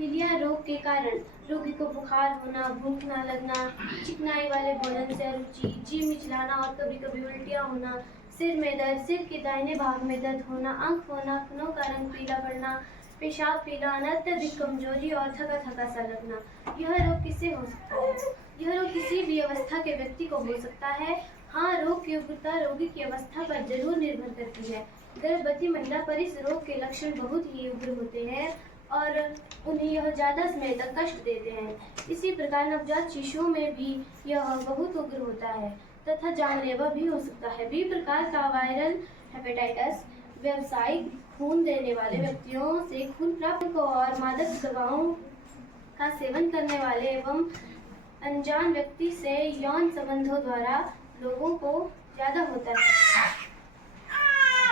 पीलिया रोग के कारण रोगी को बुखार होना, भूख न लगना, चिकनाई वाले भोजन से अरुचि, जी मिचलाना और कभी कभी उल्टियाँ होना, सिर में दर्द, सिर के दाहिने भाग में दर्द होना, आंख होना, आँखों का रंग पीला पड़ना, पेशाब पीना, अत्यधिक कमजोरी और थका थका सा लगना। यह रोग किससे हो सकता है? यह रोग किसी भी अवस्था के व्यक्ति को हो सकता है। हाँ, रोग की उग्रता रोगी की अवस्था पर जरूर निर्भर करती है। गर्भवती महिला पर इस रोग के लक्षण बहुत ही उग्र होते हैं और उन्हें यह ज़्यादा समय तक कष्ट देते हैं। इसी प्रकार नवजात शिशुओं में भी यह बहुत उग्र होता है तथा जानलेवा भी हो सकता है। बी प्रकार का वायरल हेपेटाइटिस व्यावसायिक खून देने वाले व्यक्तियों से खून प्राप्त और मादक दवाओं का सेवन करने वाले एवं अनजान व्यक्ति से यौन संबंधों द्वारा लोगों को ज्यादा होता है।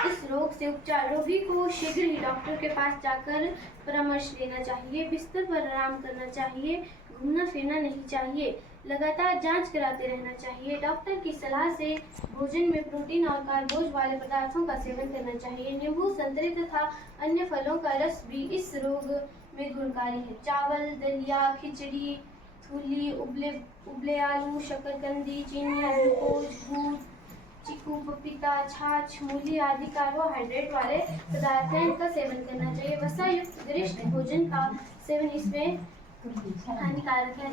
इस रोग से उपचार रोगी को शीघ्र ही डॉक्टर के पास जाकर परामर्श लेना चाहिए, बिस्तर पर आराम करना चाहिए, घूमना फिरना नहीं चाहिए, लगातार जांच कराते रहना चाहिए। डॉक्टर की सलाह से भोजन में प्रोटीन और कार्बोज वाले पदार्थों का सेवन करना चाहिए। नींबू, संतरे तथा अन्य फलों का रस भी इस रोग में गुणकारी है। चावल, दलिया, खिचड़ी, थूली, उबले आलू, शकरकंदी, चीनी, ग्लूकोज, गुड़, चीकू, पपीता, छाछ, मूली आदि कार्बोहाइड्रेट वाले पदार्थ हैं, इनका सेवन करना चाहिए। वसा युक्त गरिष्ठ भोजन का सेवन इसमें हानिकारक है।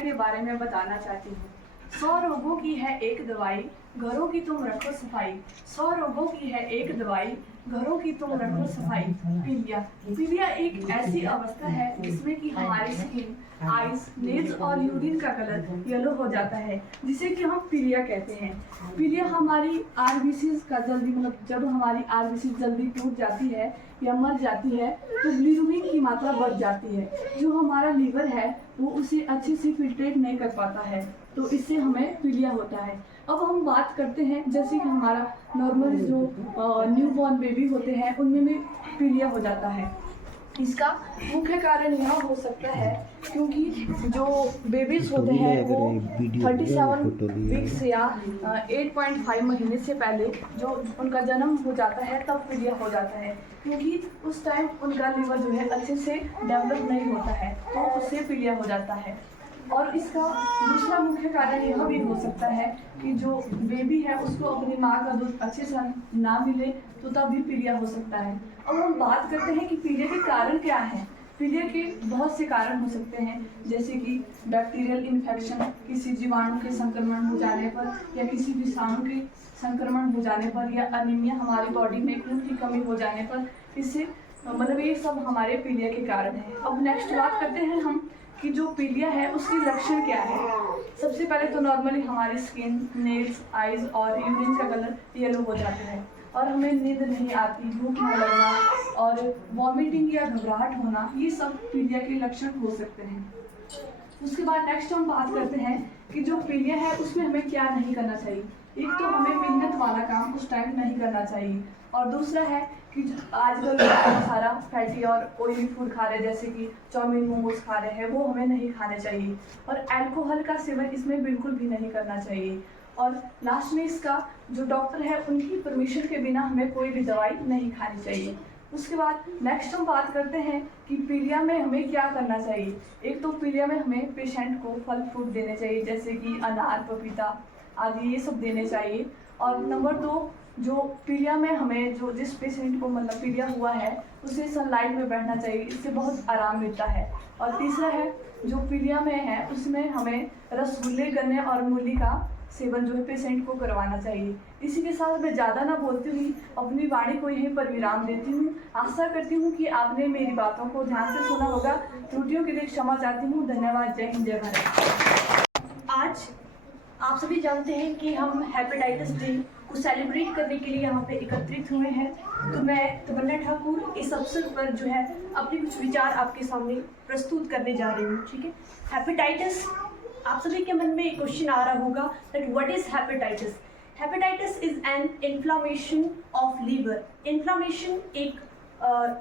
के बारे में बताना चाहती हूँ। 100 रोगों की है एक दवाई, घरों की तुम रखो सफाई। 100 रोगों की है एक दवाई, घरों की तुम रखो सफाई। पीलिया। पीलिया एक ऐसी अवस्था है जिसमें कि हमारी स्किन, आईज, नेल्स और यूरिन का कलर येलो हो जाता है, जिसे कि हम पीलिया कहते हैं। पीलिया हमारी आरबीसीज का जल्दी जब हमारी आरबीसीज जल्दी टूट जाती है या मर जाती है तो बिलीरुबिन की मात्रा बढ़ जाती है। जो हमारा लीवर है वो उसे अच्छे से फिल्ट्रेट नहीं कर पाता है, तो इससे हमें पीलिया होता है। अब हम बात करते हैं जैसे कि हमारा नॉर्मल जो न्यू बॉर्न बेबी होते हैं उनमें भी पीलिया हो जाता है। इसका मुख्य कारण यह हो सकता है क्योंकि जो बेबीज होते हैं वो 37 वीक्स या 8.5 महीने से पहले जो उनका जन्म हो जाता है तब पीलिया हो जाता है, क्योंकि उस टाइम उनका लीवर जो है अच्छे से डेवलप नहीं होता है, तो उससे पीलिया हो जाता है। और इसका दूसरा मुख्य कारण यह भी हो सकता है कि जो बेबी है उसको अपनी माँ का दूध अच्छे से ना मिले तो तब भी पीलिया हो सकता है। अब हम बात करते हैं कि पीलिया के कारण क्या हैं। पीलिया के बहुत से कारण हो सकते हैं, जैसे कि बैक्टीरियल इन्फेक्शन, किसी जीवाणु के संक्रमण हो जाने पर या किसी विषाणु के संक्रमण हो जाने पर या अनीमिया हमारी बॉडी में खून की कमी हो जाने पर, इससे मतलब ये सब हमारे पीलिया के कारण हैं। अब नेक्स्ट बात करते हैं हम कि जो पीलिया है उसके लक्षण क्या है। सबसे पहले तो नॉर्मली हमारी स्किन, नेल्स, आईज और यूरिन का कलर येलो हो जाते हैं और हमें नींद नहीं आती, भूख न लगना और वॉमिटिंग या घबराहट होना, ये सब पीलिया के लक्षण हो सकते हैं। उसके बाद नेक्स्ट हम बात करते हैं कि जो पीलिया है उसमें हमें क्या नहीं करना चाहिए। एक तो हमें मेहनत वाला काम उस टाइम नहीं करना चाहिए, और दूसरा है कि आजकल बहुत सारा फैटी और ऑयली फूड खा रहे हैं, जैसे कि चाउमीन, मोमोज खा रहे हैं, वो हमें नहीं खाने चाहिए। और अल्कोहल का सेवन इसमें बिल्कुल भी नहीं करना चाहिए। और लास्ट में इसका जो डॉक्टर है उनकी परमिशन के बिना हमें कोई भी दवाई नहीं खानी चाहिए। उसके बाद नेक्स्ट हम बात करते हैं कि पीलिया में हमें क्या करना चाहिए। एक तो पीलिया में हमें पेशेंट को फल फ्रूट देने चाहिए, जैसे कि अनार, पपीता आदि ये सब देने चाहिए। और नंबर 2, जो पीलिया में हमें जो जिस पेशेंट को मतलब पीलिया हुआ है उसे सनलाइट में बैठना चाहिए, इससे बहुत आराम मिलता है। और तीसरा है जो पीलिया में है उसमें हमें रसगुल्ले, गन्ने और मूली का सेवन जो है पेशेंट को करवाना चाहिए। इसी के साथ मैं ज़्यादा ना बोलती हुई अपनी वाणी को यहीं पर विराम देती हूँ। आशा करती हूँ कि आपने मेरी बातों को ध्यान से सुना होगा। त्रुटियों के लिए क्षमा चाहती हूँ। धन्यवाद। जय हिंद, जय भारत। आज आप सभी जानते हैं कि हम हेपेटाइटिस डे को सेलिब्रेट करने के लिए यहाँ पे एकत्रित हुए हैं, तो मैं तमन्ना ठाकुर इस अवसर पर जो है अपने कुछ विचार आपके सामने प्रस्तुत करने जा रही हूँ। ठीक है, हेपेटाइटिस, आप सभी के मन में एक क्वेश्चन आ रहा होगा that what is hepatitis. Hepatitis is an inflammation of liver. Inflammation एक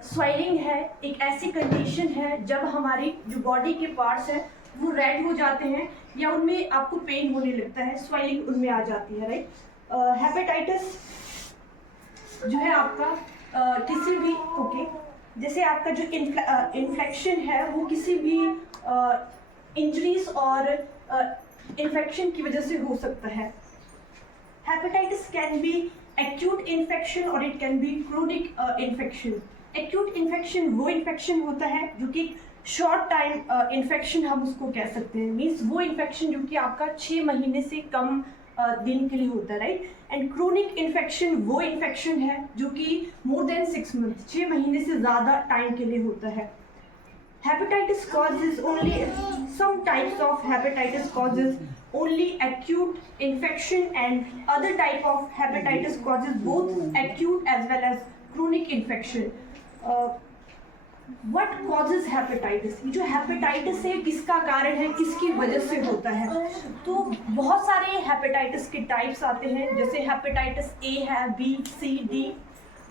स्वेलिंग है, एक ऐसी कंडीशन है जब हमारी जो बॉडी के पार्ट्स हैं वो रेड हो जाते हैं या उनमें आपको पेन होने लगता है, स्वेलिंग उनमें आ जाती है, राइट। हेपेटाइटिस जो है आपका किसी भी जैसे आपका जो इन्फेक्शन है वो किसी भी इंजरीज और इन्फेक्शन की वजह से हो सकता है। Hepatitis can be acute infection और it can be chronic infection. Acute infection वो इन्फेक्शन होता है जो कि शॉर्ट टाइम इन्फेक्शन हम उसको कह सकते हैं, मीन्स वो इन्फेक्शन जो कि आपका 6 महीने से कम दिन के लिए होता है, राइट। एंड क्रोनिक इन्फेक्शन वो इन्फेक्शन है जो कि मोर देन 6 मंथ, 6 महीने से ज़्यादा टाइम के लिए होता है। Hepatitis causes only some types of hepatitis causes only acute infection, and other type of hepatitis causes both acute as well as chronic infection. What causes hepatitis? ये जो hepatitis है किसका कारण है, किसकी वजह से होता है? तो बहुत सारे hepatitis के types आते हैं, जैसे hepatitis A है, B, C, D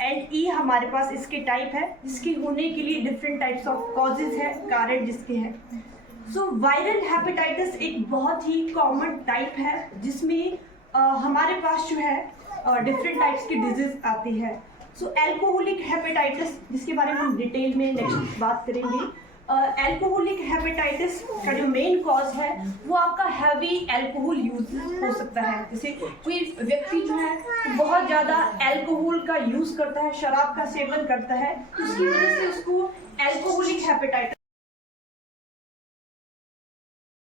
एंड ई हमारे पास इसके टाइप है, जिसके होने के लिए डिफरेंट टाइप्स ऑफ कॉजेज है, कारण जिसके हैं। सो वायरल हेपेटाइटिस एक बहुत ही कॉमन टाइप है जिसमें हमारे पास जो है डिफरेंट टाइप्स की डिजीज आती है। सो एल्कोहलिक हेपेटाइटिस, जिसके बारे में हम डिटेल में नेक्स्ट बात करेंगे। एल्कोहलिक हेपेटाइटिस का जो मेन कॉज है वो आपका हैवी एल्कोहल यूज हो सकता है। जैसे कोई व्यक्ति जो है बहुत ज़्यादा एल्कोहल का यूज़ करता है, शराब का सेवन करता है, तो उसकी वजह से उसको एल्कोहलिक हेपेटाइटिस